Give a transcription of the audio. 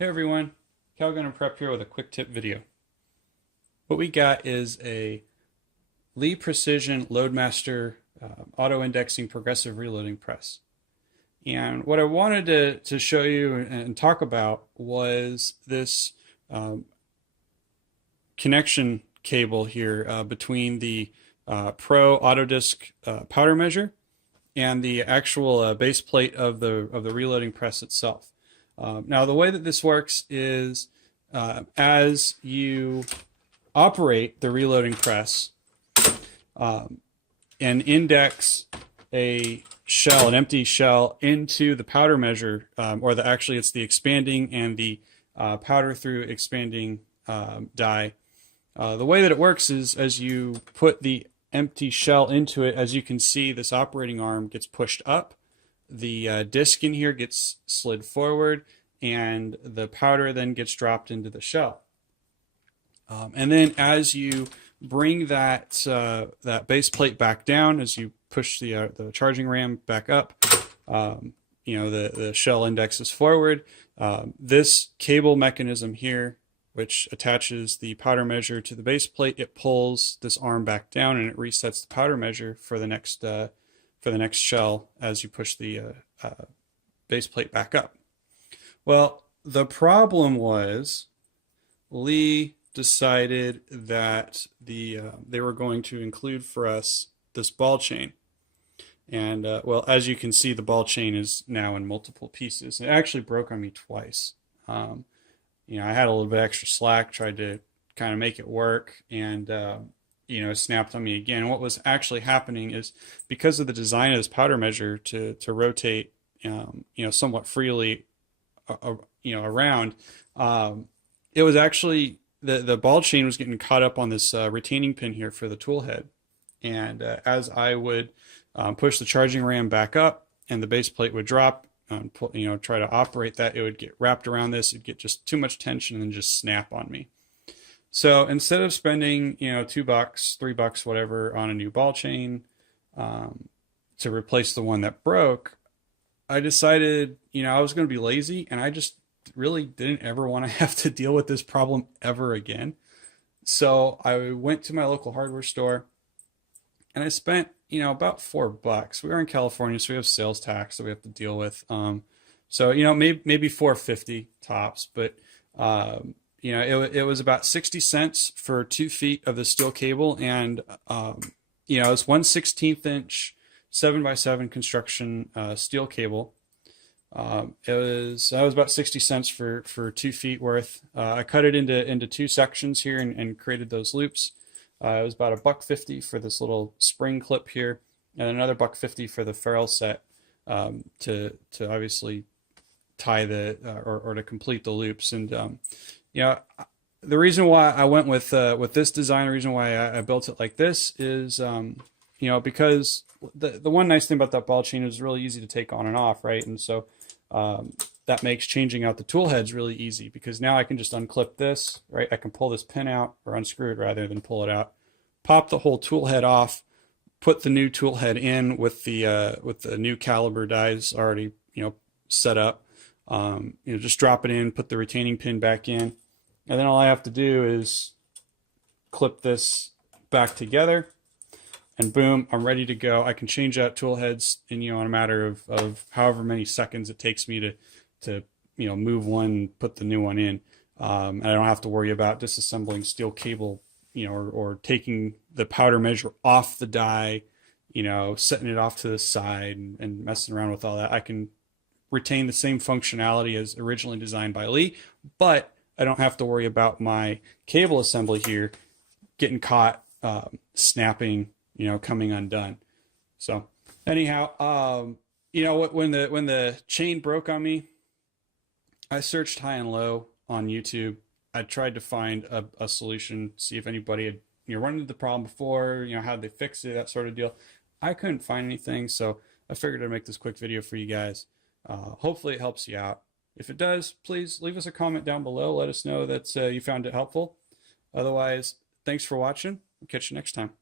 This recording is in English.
Hey everyone, Calgunandprep here with a quick tip video. What we got is a Lee Precision Loadmaster auto-indexing progressive reloading press. And what I wanted to show you and talk about was this connection cable here between the Pro Autodisc powder measure and the actual base plate of the reloading press itself. Now, the way that this works is as you operate the reloading press and index a shell, an empty shell, into the powder measure, actually it's the expanding and the powder through expanding die. The way that it works is as you put the empty shell into it, as you can see, this operating arm gets pushed up. The disc in here gets slid forward, and the powder then gets dropped into the shell. And then as you bring that base plate back down, as you push the charging ram back up, the shell indexes forward. This cable mechanism here, which attaches the powder measure to the base plate, it pulls this arm back down and it resets the powder measure for the next shell as you push the base plate back up. Well, the problem was Lee decided that they were going to include for us this ball chain. And well, as you can see, the ball chain is now in multiple pieces. It actually broke on me twice. I had a little bit extra slack, tried to kind of make it work, and it snapped on me again. And what was actually happening is, because of the design of this powder measure to rotate, somewhat freely, around, it was actually the ball chain was getting caught up on this retaining pin here for the tool head. And as I would push the charging ram back up and the base plate would drop, try to operate that, it would get wrapped around this, it'd get just too much tension and then just snap on me. So instead of spending, $2, $3, whatever, on a new ball chain to replace the one that broke, I decided, I was going to be lazy, and I just really didn't ever want to have to deal with this problem ever again. So I went to my local hardware store and I spent, about $4. We were in California, so we have sales tax that we have to deal with. So, maybe $4.50 tops, but, it was about 60 cents for 2 feet of the steel cable. And, it's 1/16 inch 7x7 construction steel cable. It was about 60 cents for 2 feet worth. I cut it into 2 sections here and created those loops. It was about $1.50 for this little spring clip here, and another $1.50 for the ferrule set to obviously tie or to complete the loops. And the reason why I went with this design, the reason why I built it like this is because the one nice thing about that ball chain is really easy to take on and off, right? And so that makes changing out the tool heads really easy, because now I can just unclip this, right? I can pull this pin out, or unscrew it rather than pull it out, pop the whole tool head off, put the new tool head in with the new caliber dies already set up, just drop it in, put the retaining pin back in, and then all I have to do is clip this back together, and boom, I'm ready to go. I can change out tool heads in in a matter of however many seconds it takes me to move one, put the new one in. And I don't have to worry about disassembling steel cable, or taking the powder measure off the die, setting it off to the side and messing around with all that. I can retain the same functionality as originally designed by Lee, but I don't have to worry about my cable assembly here getting caught, snapping, coming undone. So anyhow, when the chain broke on me, I searched high and low on YouTube. I tried to find a solution, see if anybody had run into the problem before, how'd they fix it, that sort of deal. I couldn't find anything, so I figured I'd make this quick video for you guys. Hopefully it helps you out. If it does, please leave us a comment down below. Let us know that you found it helpful. Otherwise, thanks for watching. We'll catch you next time.